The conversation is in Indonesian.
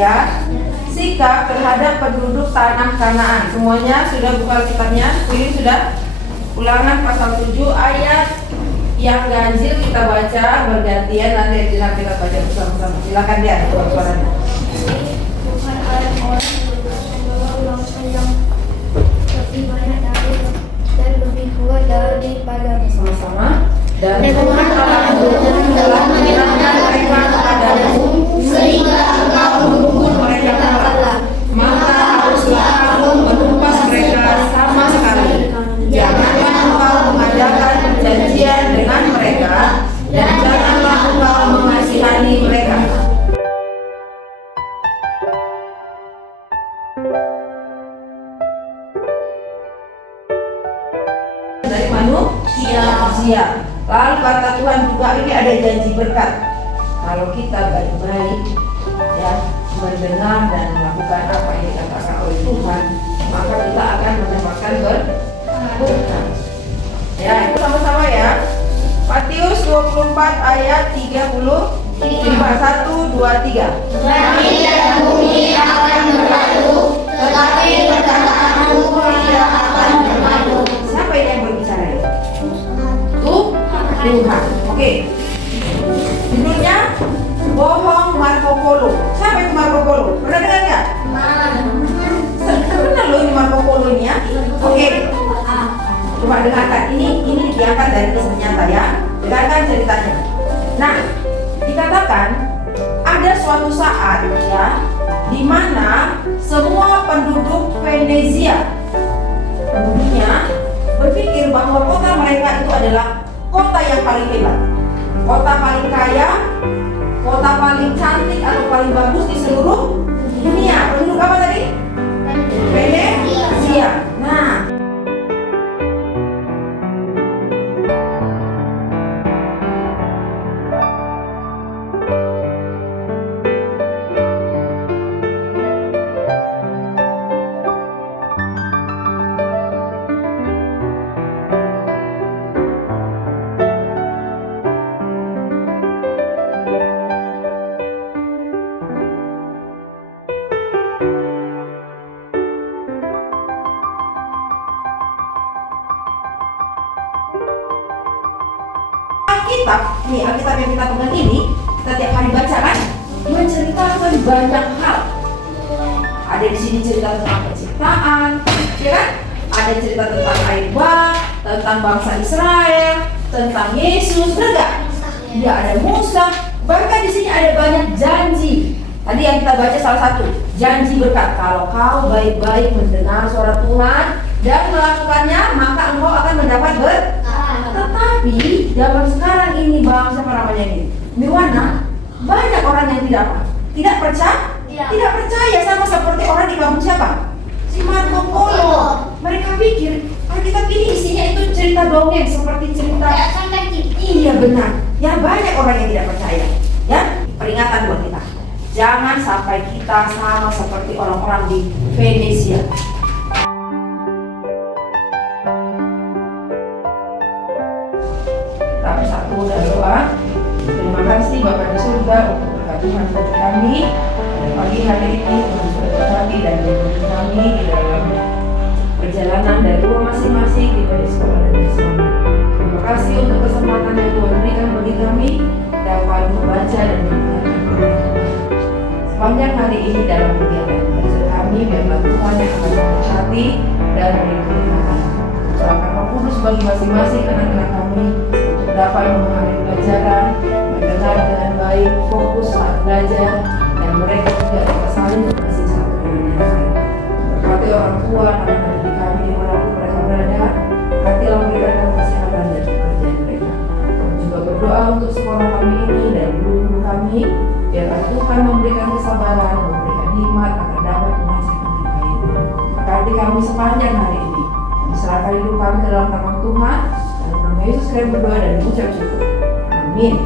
ya. Sikap terhadap penduduk tanah Kanaan. Semuanya sudah buka kitabnya? Ini sudah. Ulangan pasal 7 ayat yang ganjil kita baca bergantian, nanti kita baca bersama-sama. Silakan dia suaranya. Bukan orang-orang yang lebih banyak dan lebih kuat daripada Sama-sama. Dan Tuhan Allahmu telah menyerahkan mereka kepadamu sehingga engkau menghukum mereka kalah. Maka haruslah kamu menumpas mereka sama sekali. Janganlah engkau mengadakan perjanjian dengan mereka, dan janganlah engkau mengasihani mereka. Dari manusia. Lalu kata Tuhan juga ini ada janji berkat. Kalau kita baik-baik ya, mendengar dan melakukan apa yang dikatakan oleh Tuhan, maka kita akan mendapatkan berkat. Ya, itu sama-sama ya. Matius 24 ayat 30. 1, 2, 3. Langit dan bumi akan berlalu, tetapi perkataanku tidak akan berlalu. Siapa ini yang berbicara ya? Tuhan. Oke. Judulnya Bohong Marco Polo. Siapa itu Marco Polo? Pernah dengar nggak? Terkenal loh ini Marco Polo ini ya. Oke. Coba dengarkan. Ini diangkat dari kisah nyata ya. Dengarkan ceritanya. Nah, dikatakan ada suatu saat ya, di mana semua penduduk Venesia, penduduknya berpikir bahwa kota mereka itu adalah kota yang paling hebat, kota paling kaya, kota paling cantik atau paling bagus di seluruh dunia. Penduduk apa tadi? Venesia. Nah, Alkitab yang kita pegang ini, kita tiap hari baca kan, menceritakan banyak hal. Ada di sini cerita tentang penciptaan, ya kan? Ada cerita tentang air bah, tentang bangsa Israel, tentang Yesus, benar nggak? Ya, ada Musa. Bahkan di sini ada banyak janji. Tadi yang kita baca salah satu, janji berkat. Kalau kau baik-baik mendengar suara Tuhan dan melakukannya, maka engkau akan mendapat berkat. Tetapi zaman sekarang ini siapa namanya ini? Mirwana, banyak orang yang tidak percaya sama seperti orang di kampung siapa? Si Marco Polo. Mereka pikir Alkitab ini isinya itu cerita dongeng seperti cerita. Iya benar. Ya banyak orang yang tidak percaya. Ya, peringatan buat kita. Jangan sampai kita sama seperti orang-orang di Venesia. Satu dan doa. Terima kasih Bapa di surga untuk berkat Tuhan bagi kami pada pagi hari ini, Tuhan sudah berkati dan membimbing kami di dalam perjalanan dari rumah masing-masing di sekolah dan di sekolah. Terima kasih untuk kesempatan yang Tuhan berikan bagi kami dapat membaca dan mendengarkan Tuhan. Sepanjang hari ini dalam kegiatan belajar kami, biarlah Tuhan yang akan memberkati dan melindungi kami. Curahkan Roh Kudus bagi masing-masing anak-anak kami dapat memahami pelajaran, mendengar dengan baik, fokus saat belajar, dan mereka juga dapat saling mengasihi satu dengan yang lain. Berkati orang tua, anak-anak didik kami dimanapun mereka berada, hatilah mereka dalam kesehatan dan pekerjaan mereka. Kami juga berdoa untuk sekolah kami ini dan guru-guru kami, biarlah Tuhan memberikan kesabaran, memberikan hikmat agar dapat menghasilkan yang baik. Berkati kami sepanjang hari ini. Kami serahkan hidup kami ke dalam tangan Tuhan. Yesus kami berdoa dan mengucap syukur. Amin.